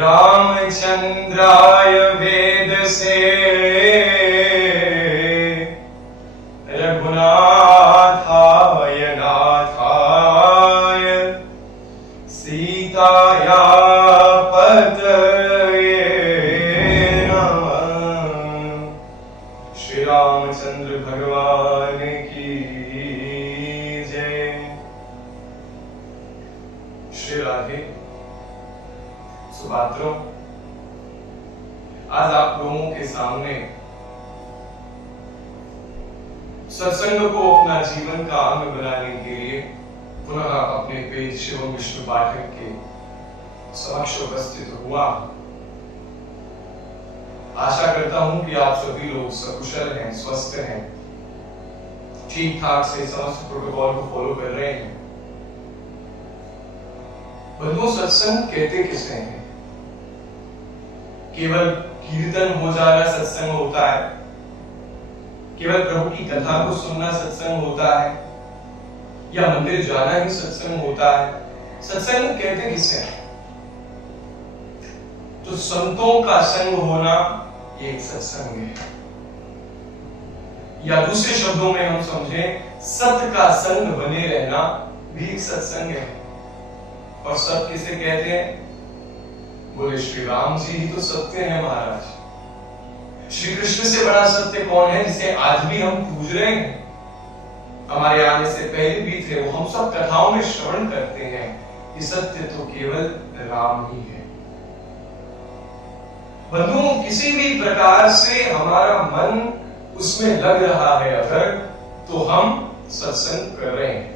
रामचंद्राय वेदसे रघुनाथाय नाथाय सीताया पतये नमः। श्री रामचंद्र भगवान की जय। श्री राधे। सुभाद्रों, आज आप लोगों के सामने सत्संग को अपना जीवन का अंग बनाने के लिए पुनः अपने पेज शिवम विष्णु पाठक के समक्ष उपस्थित हुआ। आशा करता हूं कि आप सभी लोग सकुशल हैं, स्वस्थ हैं, ठीक ठाक से समस्त प्रोटोकॉल को फॉलो कर रहे हैं। बंधुओं, सत्संग कहते किसे हैं? केवल कीर्तन हो जाना सत्संग होता है? केवल प्रभु की कथा को सुनना सत्संग होता है? या मंदिर जाना ही सत्संग होता है? सत्संग कहते किसे हैं? तो संतों का संग होना ये एक सत्संग है, या दूसरे शब्दों में हम समझें सत्य का संग बने रहना भी एक सत्संग है। और सत्य किसे कहते हैं? बोले श्री राम जी ही तो सत्य है महाराज। श्री कृष्ण से बड़ा सत्य कौन है जिसे आज भी हम पूज रहे हैं? हमारे आने से पहले भी थे वो, हम सब कथाओं में श्रवण करते हैं कि सत्य तो केवल राम ही है। बंधुओं, किसी भी प्रकार से हमारा मन उसमें लग रहा है अगर, तो हम सत्संग कर रहे हैं।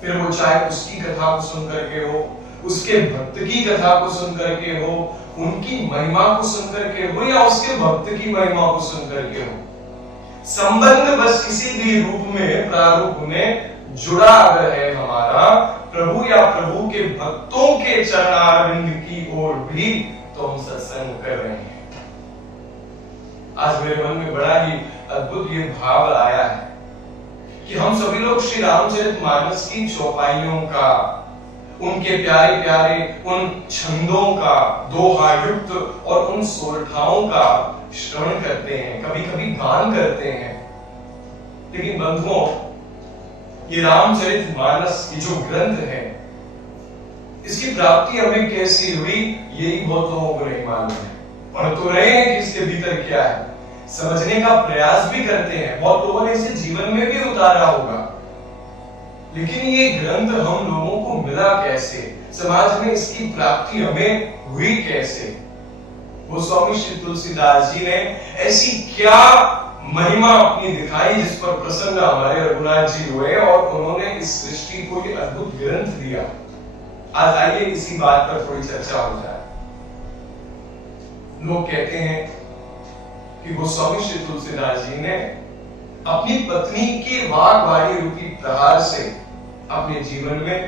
फिर वो चाहे उसकी कथा को सुन करके हो, उसके भक्त की कथा को सुन करके हो, उनकी महिमा को सुन करके हो, या उसके भक्त की महिमा को सुन करके हो। संबंध बस किसी भी रूप में, प्रारूप में जुड़ा अगर है हमारा प्रभु या प्रभु के भक्तों के चरणारविंद की ओर भी, तो हम सत्संग कर रहे हैं। आज मेरे मन में बड़ा ही अद्भुत ये भाव आया है कि हम सभी लोग श्री रामचरितमानस की चौपाइयों का, उनके प्यारे प्यारे उन छंदों का, दोहा युक्त और उन सोरठाओं का श्रवण करते हैं, कभी कभी गान करते हैं। लेकिन बंधुओं, ये रामचरितमानस की जो ग्रंथ है, इसकी प्राप्ति हमें कैसी हुई यही बहुत लोगों को नहीं मालूम है। पढ़ तो रहे हैं कि इसके भीतर क्या है, समझने का प्रयास भी करते हैं, बहुत लोगों ने इसे जीवन में भी उतारा होगा। लेकिन ये ग्रंथ हम लोगों को मिला कैसे? समाज में इसकी प्राप्ति हमें हुई कैसे? वो स्वामी श्री तुलसीदास जी ने ऐसी क्या महिमा अपनी दिखाई जिस पर प्रसन्न हमारे रघुनाथ जी हुए और उन्होंने इस सृष्टि को ये अद्भुत ग्रंथ दिया। आज आइए इसी बात पर थोड़ी चर्चा हो जाए। लोग कहते हैं कि गोस्वामी श्री तुलसीदास जी ने अपनी पत्नी के वाग्वाणी रूपी प्रहार से अपने जीवन में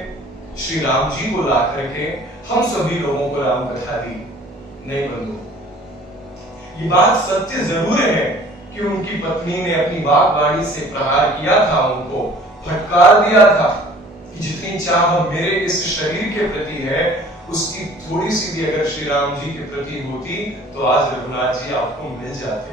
श्री राम जी को ला करके हम सभी लोगों को राम कथा दी। नहीं बंधु, ये बात सत्य जरूर है कि उनकी पत्नी ने अपनी वाग्वाणी से प्रहार किया था, उनको फटकार दिया था कि जितनी चाह मेरे इस शरीर के प्रति है, उसकी थोड़ी सी भी अगर श्री राम जी के प्रति होती तो आज रघुनाथ जी आपको मिल जाते।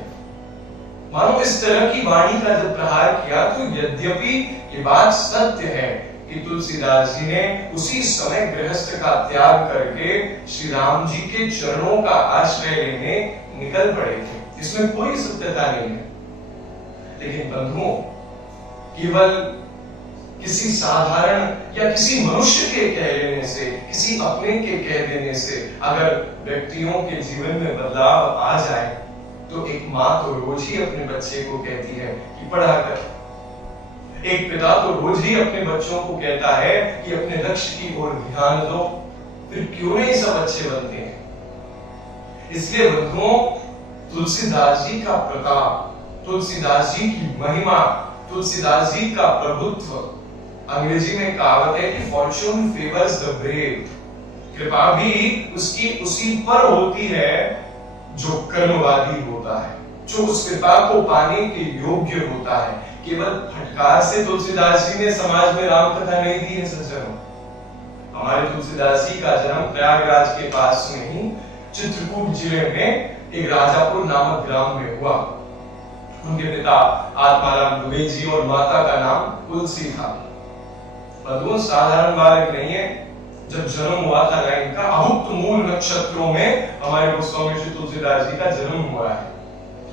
मानो इस तरह की वाणी का जब प्रहार किया, तो यद्यपि ये बात सत्य है कि तुलसीदास जी ने उसी समय गृहस्थ का त्याग करके श्री राम जी के चरणों का आश्रय लेने निकल पड़े थे, इसमें कोई सत्यता नहीं है। लेकिन बंधुओं, केवल किसी साधारण या किसी मनुष्य के कह लेने से, किसी अपने के कह देने से अगर व्यक्तियों के जीवन में बदलाव आ जाए, तो एक माँ तो रोज ही अपने बच्चे को कहती है कि पढ़ा कर, एक पिता तो रोज ही अपने बच्चों को कहता है कि अपने लक्ष्य की ओर ध्यान दो। फिर क्यों नहीं सब अच्छे बनते हैं? इसलिए बंधुओं, तुलसीदास जी का प्रताप, तुलसीदास जी की महिमा, तुलसीदास जी का प्रभुत्व, अंग्रेजी में कहावत है कि फॉर्च्यून फेवर्स द ब्रेव। कृपा भी उसकी उसी पर होती है जो कर्मवादी होता है, जो उस कृपा को पाने के योग्य होता है। केवल फटकार से तुलसीदास जी ने समाज में राम कथा नहीं दी है सज्जनों। हमारे तुलसीदास जी का जन्म प्रयागराज के पास में ही चित्रकूट जिले में एक राजापुर नामक ग्राम में हुआ। उनके पिता आत्माराम दुबे जी और माता का नाम तुलसी था। बंधुओं, साधारण बालक नहीं है। जब जन्म हुआ था ना इनका, अभुक्त मूल नक्षत्रों में हमारे गोस्वामी श्री तुलसीदास जी का जन्म हुआ है।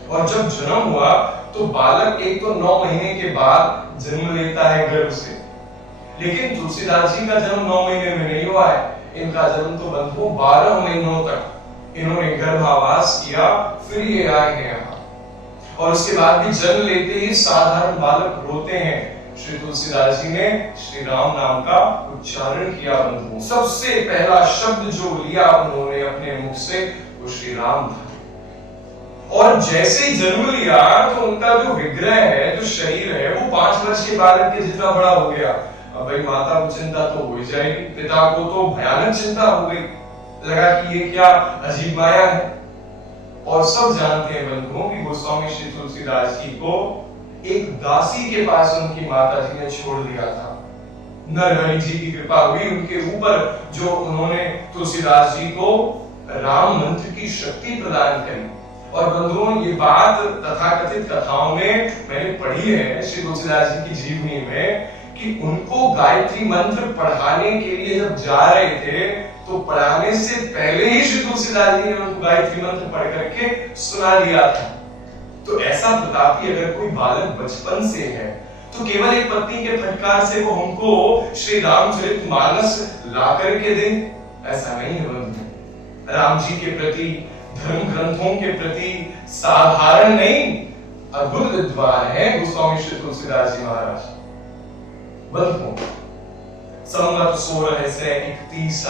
और जब जन्म हुआ तो बालक एक तो 9 महीने के बाद जन्म लेता है गर्भ से, लेकिन तुलसीदास जी का जन्म 9 महीने में नहीं हुआ है। इनका जन्म तो बंधुओं 12 महीनों तक इन्होंने गर्भावास किया, फिर ये आए हैं यहाँ। और उसके बाद भी जन्म लेते ही साधारण बालक रोते हैं। श्री तुलसीदास जी ने श्री राम नाम का उच्चारण किया बंधुओं। सबसे पहला शब्द जो लिया उन्होंने अपने मुख से वो श्री राम था। और जैसे ही जन्म लिया तो उनका जो विग्रह है, जो शरीर है, वो 5 वर्ष के बालक के जितना बड़ा हो गया। अब भाई माता को चिंता तो हो ही जाएगी, पिता को तो भयानक चिंता हो गई। लगा कि ये क्या अजीब माया है। और सब जानते हैं बंधुओं कि गोस्वामी श्री तुलसीदास जी को एक दासी के पास उनकी माता जी ने छोड़ दिया था। नरहरि जी की कृपा हुई उनके ऊपर, जो उन्होंने तुलसीदास जी को राम मंत्र की शक्ति प्रदान करी। और बंधुओं, ये बात तथाकथित कथाओं में मैंने पढ़ी है श्री तुलसीदास जी की जीवनी में, कि उनको गायत्री मंत्र पढ़ाने के लिए जब जा रहे थे तो पढ़ाने से पहले ही श्री तुलसीदास जी ने उनको गायत्री मंत्र पढ़ करके सुना दिया था। तो ऐसा प्रतापी अगर कोई बालक बचपन से है तो केवल एक पत्नी के फटकार से वो हमको श्री रामचरितमानस ला करके दे, ऐसा नहीं है बंधु। राम जी के प्रति, धर्म ग्रंथों के प्रति साधारण नहीं, अद्भुत विद्वान है गोस्वामी श्री तुलसीदास जी महाराज। बंधुओं, संवत 1631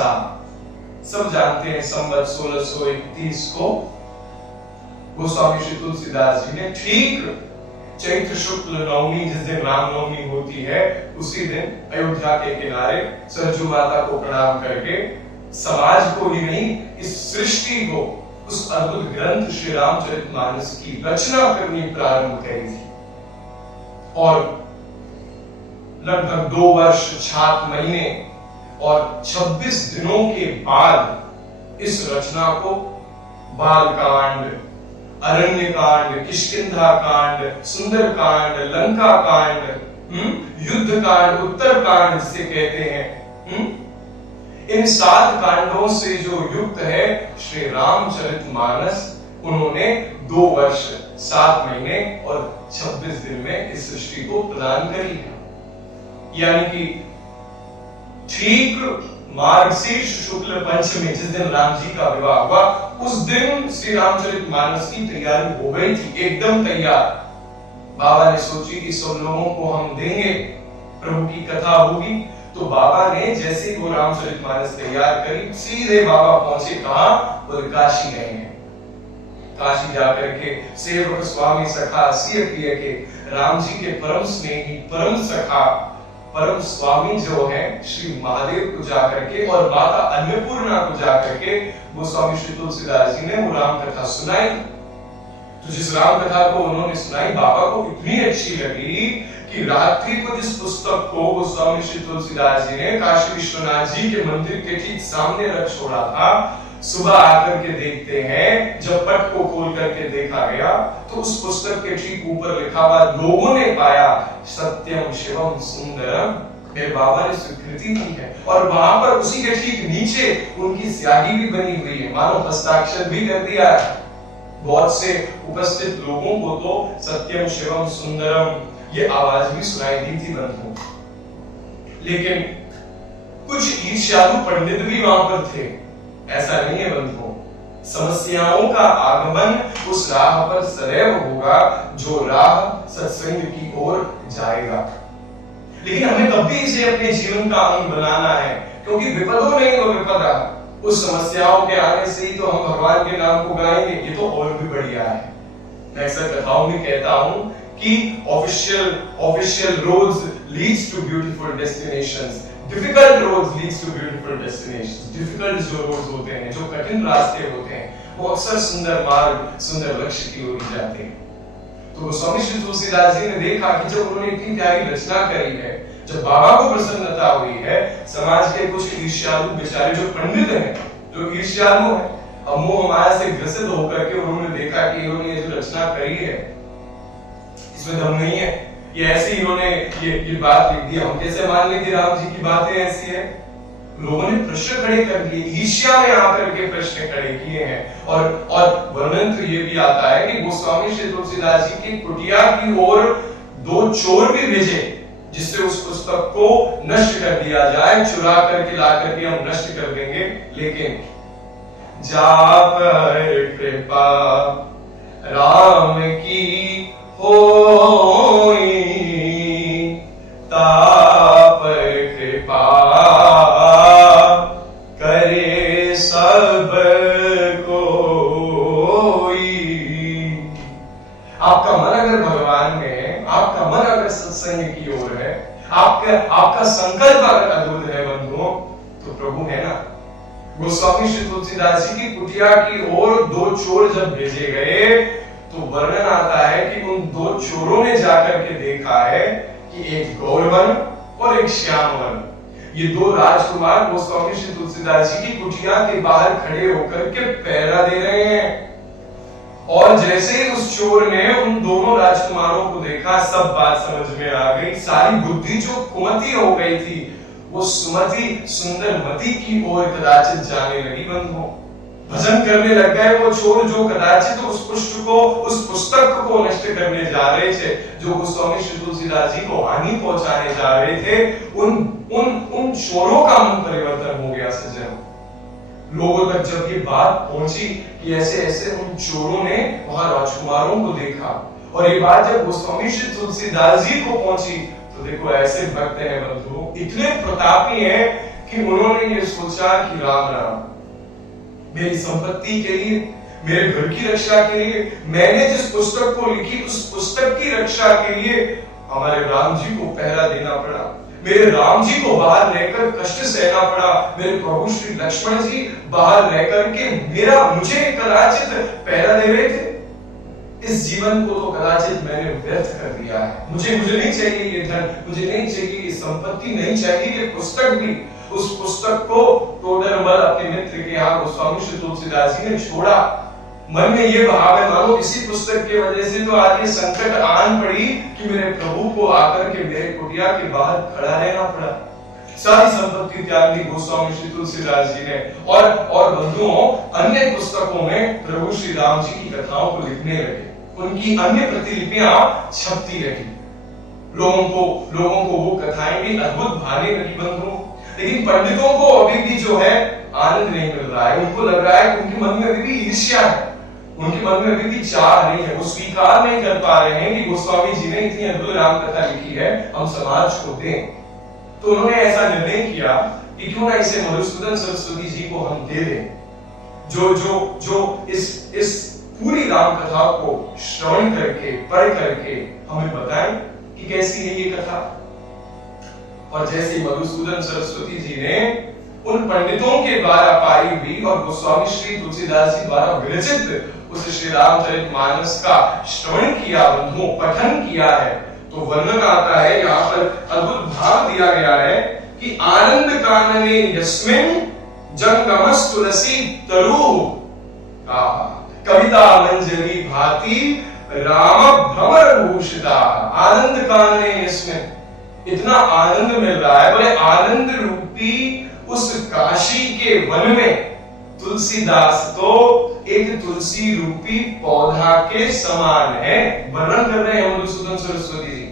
सब जानते हैं, संवत 1631 को गोस्वामी श्री तुलसीदास जी ने ठीक चैत्र शुक्ल नवमी, जिस दिन रामनवमी होती है, उसी दिन अयोध्या के किनारे सरजू माता को प्रणाम करके समाज को ही नहीं, इस सृष्टि को उस अद्भुत ग्रंथ श्री रामचरितमानस की रचना करनी प्रारंभ करी थी। और लगभग 2 वर्ष 7 महीने और 26 दिनों के बाद इस रचना को बाल कांड, अरण्य कांड, किष्किंधा कांड, सुंदर कांड, लंका कांड, युद्ध कांड, उत्तर कांड जिसे कहते हैं, इन 7 कांडों से जो युक्त है श्री रामचरितमानस, उन्होंने 2 वर्ष 7 महीने और 26 दिन में इस सृष्टि को प्रदान करी है। यानी कि ठीक मार्गशीर्ष शुक्ल पंचमी, जिस दिन राम जी का विवाह हुआ, उस दिन श्री रामचरितमानस की तैयारी हो गई थी, एकदम तैयार। बाबा ने सोची कि सब लोगों को हम देंगे, प्रभु की कथा होगी। तो बाबा ने जैसे वो रामचरितमानस तैयार करी, सीधे बाबा पहुंचे कहां? बोले काशी गए हैं। काशी जाकर के सेवक स्वामी सखा सिय प्रिय के राम जी के परम स्नेही, परम सखा, परम स्वामी जो है श्री महादेव को जाकर के और माता अन्नपूर्णा को जाकर के गोस्वामी श्री तुलसीदास जी ने वो राम कथा सुनाई। तो जिस राम कथा को उन्होंने सुनाई, बाबा को इतनी अच्छी लगी कि रात्रि को जिस पुस्तक को गोस्वामी श्री तुलसीदास जी ने काशी विश्वनाथ जी के मंदिर के ठीक सामने रख छोड़ा था, सुबह आकर के देखते हैं, जब पट को खोल करके देखा गया तो उस पुस्तक के ठीक ऊपर लिखा हुआ लोगों ने पाया सत्यम शिवम सुंदरम, मेरे बाबा ने स्वीकृति की है। और वहां पर उसी के ठीक नीचे उनकी स्याही भी बनी हुई है, मानो हस्ताक्षर भी कर दिया है। बहुत से उपस्थित लोगों को तो सत्यम शिवम सुंदरम ये आवाज भी सुनाई दी थी बंधुओं। लेकिन कुछ ईर्ष्यालु पंडित भी वहां पर थे, ऐसा नहीं है बंधुओं। समस्याओं का आगमन उस राह पर सदैव होगा जो राह सत्संग की ओर जाएगा। लेकिन हमें कभी इसे अपने जीवन का अंग बनाना है, क्योंकि विपदों नहीं तो विपदा, उस समस्याओं के आने से ही तो हम भगवान के नाम को गाएंगे। ये तो और भी बढ़िया है। मैं अक्सर कथाओं में कहता हूं कि official roads leads to beautiful destinations, difficult roads leads to beautiful destinations. Difficult जो रोड्स होते हैं, जो कठिन रास्ते होते हैं, वो अक्सर सुंदर मार्ग, सुंदर लक्ष्य की ओर जाते हैं। तो गोस्वामी श्री तुलसीदास जी ने देखा कि जब उन्होंने इतनी प्यारी रचना करी है, जब बाबा को प्रसन्नता हुई है, समाज के कुछ ईर्ष्यालु बेचारे जो पंडित हैं, जो ईर्ष्यालु हैं, अब मोह माया से ग्रसित होकर के उन्होंने देखा कि इन्होंने ये जो रचना करी है इसमें दम नहीं है, ये ऐसे इन्होंने ये बात लिख दी, हम कैसे मान लें कि राम जी की बातें ऐसी है। लोगों ने प्रश्न खड़े कर दिए, ईर्ष्या में आकर के प्रश्न खड़े किए हैं। और वर्णन तो ये भी आता है कि गोस्वामी श्री तुलसीदास जी की कुटिया की ओर 2 चोर भी भेजे, जिससे उस पुस्तक को नष्ट कर दिया जाए, चुरा करके ला करके हम नष्ट कर देंगे। लेकिन जा पर कृपा राम की होई, ता पर कृपा करे सब कोई। आपका मन अगर भगवान में, आपका मन अगर सत्संग की ओर है, आपका संकल्प अगर अद्भुत है बंधुओं, तो प्रभु है ना। गोस्वामी श्री तुलसीदास जी की कुटिया की ओर 2 चोर जब भेजे गए, तो वर्णन आता है कि उन 2 चोरों ने जाकर के देखा है कि एक गौरवन और एक श्यामवन, ये 2 राजकुमार गोस्वामी श्री तुलसीदास जी की कुटिया के बाहर खड़े होकर के पहरा दे रहे हैं। और जैसे ही उस चोर ने उन दोनों राजकुमारों को देखा, सब बात समझ में आ गई, सारी बुद्धि जो कुमति हो गई थी वो सुमति सुंदरमती की ओर कदाचित जाने लगी। बंधुओं, भजन करने लग गए वो चोर जो कदाचित उस पुस्तक को नष्ट करने जा रहे थे, जो गोस्वामी श्री तुलसीदास जी को हानि पहुंचाने जा रहे थे। उन चोरों का मन परिवर्तन हो गया सज्जनों। लोगों तक जब ये बात पहुंची कि ऐसे ऐसे उन चोरों ने वहां राजकुमारों को देखा, और ये बात जब गोस्वामी श्री तुलसीदास जी को पहुंची, तो देखो ऐसे भक्त हैं बंधुओं, इतने प्रतापी हैं कि उन्होंने ये सोचा कि राम राम, मेरी संपत्ति के लिए, मेरे घर की रक्षा के लिए, मैंने जिस पुस्तक को लिखी उस पुस्तक की रक्षा के लिए हमारे राम जी को पहरा देना पड़ा, मेरे राम जी को बाहर रहकर कष्ट सहना पड़ा, मेरे प्रभु श्री लक्ष्मण जी बाहर रहकर के मुझे कदाचित पहरा दे रहे थे। इस जीवन को तो कदाचित मैंने व्यर्थ कर दिया है। मुझे नहीं चाहिए ये धन, मुझे नहीं चाहिए ये संपत्ति, नहीं चाहिए ये पुस्तक भी। उस पुस्तक को टोडरमल अपने मित्र के यहाँ गोस्वामी श्री तुलसीदास जी ने छोड़ा। मन में ये भाव है, मानो इसी पुस्तक के वजह से तो आज ये संकट आन पड़ी कि मेरे प्रभु को आकर के मेरे कुटिया के बाहर खड़ा रहना पड़ा। सारी संपत्ति त्याग दी गोस्वामी श्री तुलसीदास जी ने, और बंधुओं अन्य पुस्तकों में प्रभु श्री राम जी की कथाओं को लिखने लगे, उनकी अन्य प्रतिलिपियां छपती रही। लोगों को वो कथाएं भी अद्भुत भाने लगी बंधुओं। लेकिन पंडितों को अभी भी जो है आनंद नहीं मिल रहा है। उनको लग रहा है कि उनके मन में अभी भी ईर्ष्या है, उनके मन में अभी भी चाह नहीं है, वो स्वीकार नहीं कर पा रहे हैं कि गोस्वामी जी ने इतनी अद्भुत राम कथा लिखी है, हम समाज को दें। तो उन्होंने ऐसा निर्णय किया कि क्यों ना इसे मधुसूदन सरस्वती जी को हम दे दें, जो इस पूरी राम कथा को श्रवण करके, पढ़ करके हमें बताएं कि कैसी है ये कथा। और जैसे मधुसूदन सरस्वती जी ने उन पंडितों के द्वारा पाई हुई और गोस्वामी श्री तुलसीदास जी द्वारा विरचित उस श्री रामचरितमानस का श्रवण किया, बंधुओं पठन किया है, तो वर्णन आता है, यहाँ पर अद्भुत भाव दिया गया है कि आनंद कानने यस्मिन् जंगमस् तुलसी तरु, कविता मंजरी भाति राम भ्रमर भूषिता। आनंद कानने यस्मिन्, इतना आनंद मिल रहा है, बोले आनंद रूपी उस काशी के वन में तुलसीदास तो एक तुलसी रूपी पौधा के समान है। वर्णन कर रहे हैं मधुसूदन सरस्वती जी,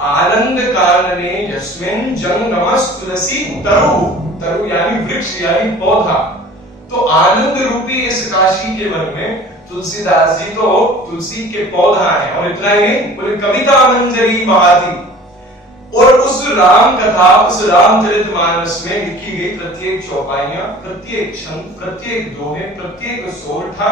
आनंद कानने यस्मिन् जंगमस् तुलसी तरु यानी वृक्ष यानी पौधा। तो आनंद रूपी इस काशी के वन में तुलसीदास जी तो तुलसी के पौधा है। और इतना ही नहीं, बोले कविता मंजरी भाति, और उस राम कथा, उस रामचरितमानस में लिखी गई प्रत्येक चौपाइयां, प्रत्येक छंद, प्रत्येक दोहे, प्रत्येक सोरठा,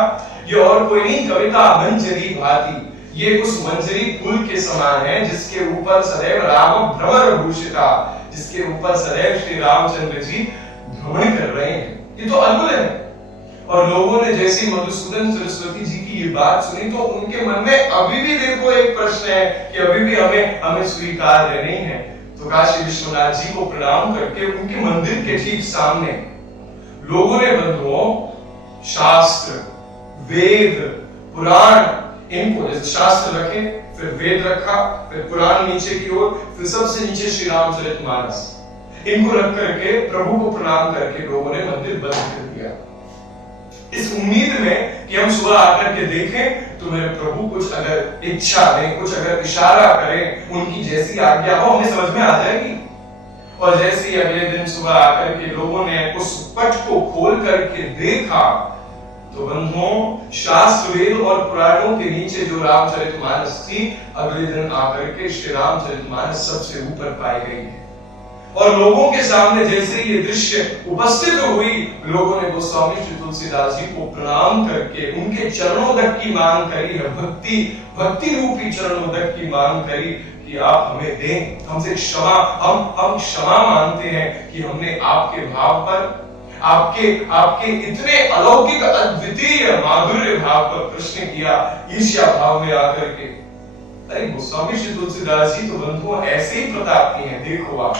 ये और कोई नहीं, कविता मंजरी भाति, ये उस मंजरी फूल के समान है जिसके ऊपर सदैव राम भ्रमर भूषिता, जिसके ऊपर सदैव श्री रामचंद्र जी भ्रमण कर रहे हैं। ये तो अद्भुत है। और लोगों ने जैसे मधुसूदन सरस्वती जी की ये बात सुनी, तो उनके मन में अभी भी देखो एक प्रश्न है कि अभी भी हमें स्वीकार नहीं है। तो तो काशी विश्वनाथ जी को प्रणाम करके उनके मंदिर के ठीक सामने लोगों ने बंधुओं शास्त्र, वेद, पुराण, इनको जैसे शास्त्र रखे, फिर वेद रखा, फिर पुराण नीचे की ओर, फिर सबसे नीचे श्री रामचरितमानस, इनको रख करके प्रभु को प्रणाम करके लोगों ने मंदिर बंद कर दिया, इस उम्मीद में कि हम सुबह आकर के देखें तो मेरे प्रभु कुछ अगर इच्छा दें, कुछ अगर इशारा करें, उनकी जैसी आज्ञा हो हमें समझ में आ जाएगी। और जैसे ही अगले दिन सुबह आकर के लोगों ने उस पट को खोल करके देखा तो बंधुओं शास्त्र, वेद और पुराणों के नीचे जो रामचरितमानस थी, अगले दिन आकर के श्री रामचरितमानस सबसे ऊपर पाई गई है। और लोगों के सामने जैसे ये दृश्य उपस्थित हुई, लोगों ने गोस्वामी श्री तुलसीदास जी को प्रणाम करके उनके चरणोदक की मांग करी है, भक्ति रूपी चरणोदक की मांग करी कि आप हमें दें, हमसे क्षमा, हम क्षमा मांगते हैं कि हमने आपके भाव पर, आपके इतने अलौकिक अद्वितीय माधुर्य भाव पर प्रश्न किया, ईर्ष्या भाव में आकर के। अरे गोस्वामी श्री तुलसीदास जी तो बंधुओं ऐसे ही प्रतापी हैं। देखो आप,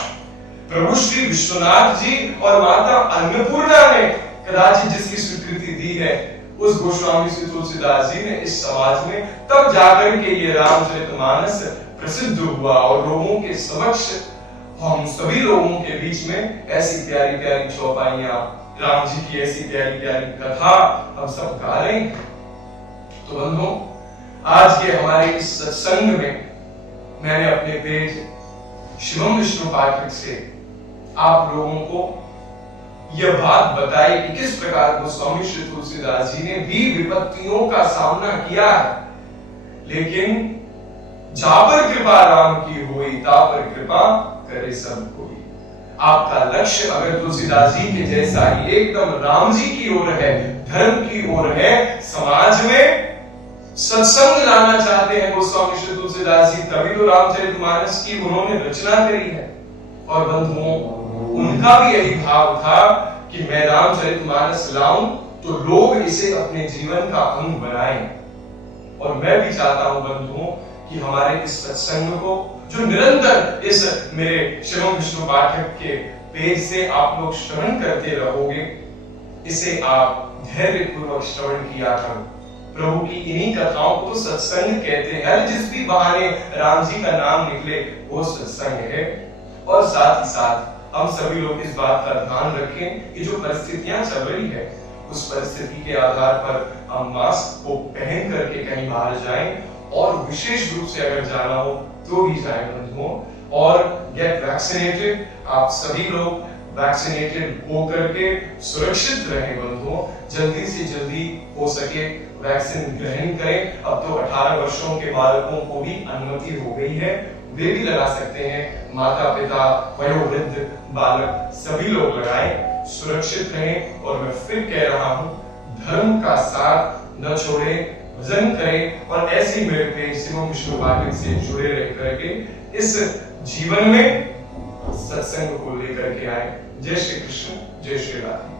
प्रभु श्री विश्वनाथ जी और माता अन्नपूर्णा ने कदाचित जिसकी स्वीकृति दी है, उस गोस्वामी श्री तुलसीदास जी ने इस समाज में तब जाकर के ये रामचरितमानस प्रसिद्ध हुआ और लोगों के समक्ष, हम सभी लोगों के बीच में ऐसी प्यारी प्यारी चौपाइयां, राम जी की ऐसी प्यारी प्यारी कथा हम सब गा रहे हैं। तो बंधुओं, आज के हमारे इस सत्संग में मैंने अपने पेज शिवम विष्णु पाठक से आप लोगों को यह बात बताई कि किस प्रकार गोस्वामी श्री तुलसीदास जी ने भी विपत्तियों का सामना किया है, लेकिन जा पर कृपा राम की हुई, ता पर कृपा करे सब कोई। आपका लक्ष्य अगर तुलसीदास जी के जैसा ही एकदम राम जी की ओर है, धर्म की ओर है, समाज में सत्संग लाना चाहते हैं गोस्वामी श्री तुलसीदास जी, तभी तो रामचरितमानस की उन्होंने रचना करी है। और बंधुओं, उनका भी यही भाव था कि मैं रामचरितमानस लाऊं तो लोग इसे अपने जीवन का अंग बनाएं। और मैं भी चाहता हूं बंधुओं कि हमारे इस सत्संग को जो निरंतर इस मेरे शिवम विष्णु पाठक के पेज से आप लोग श्रवण करते रहोगे, इसे आप धैर्य पूर्वक श्रवण किया करो। प्रभु की इन्हीं कथाओं को तो सत्संग कहते हैं। हर जिस भी बहाने राम जी का नाम निकले वो सत्संग है। और साथ ही साथ हम सभी लोग इस बात का ध्यान रखें कि जो परिस्थितियां चल रही है, उस परिस्थिति के आधार पर हम मास्क को पहन करके कहीं बाहर जाएं, और विशेष रूप से अगर जाना हो तो भी जाएं बंधुओं। और गेट वैक्सीनेटेड, आप सभी लोग वैक्सीनेटेड हो करके सुरक्षित रहें बंधुओं। जल्दी से जल्दी हो सके वैक्सीन ग्रहण करें। अब तो 18 वर्षों के बालकों को भी अनुमति हो गई है, वे भी लगा सकते हैं। माता पिता, वयोवृद्ध, बालक सभी लोग लगाएं, सुरक्षित रहें। और मैं फिर कह रहा हूं, धर्म का साथ न छोड़ें, भजन करें, और ऐसे ही मेरे पेज शिवम विष्णु पाठक से जुड़े रह करके इस जीवन में सत्संग को लेकर के आए। जय श्री कृष्ण, जय श्री राधे।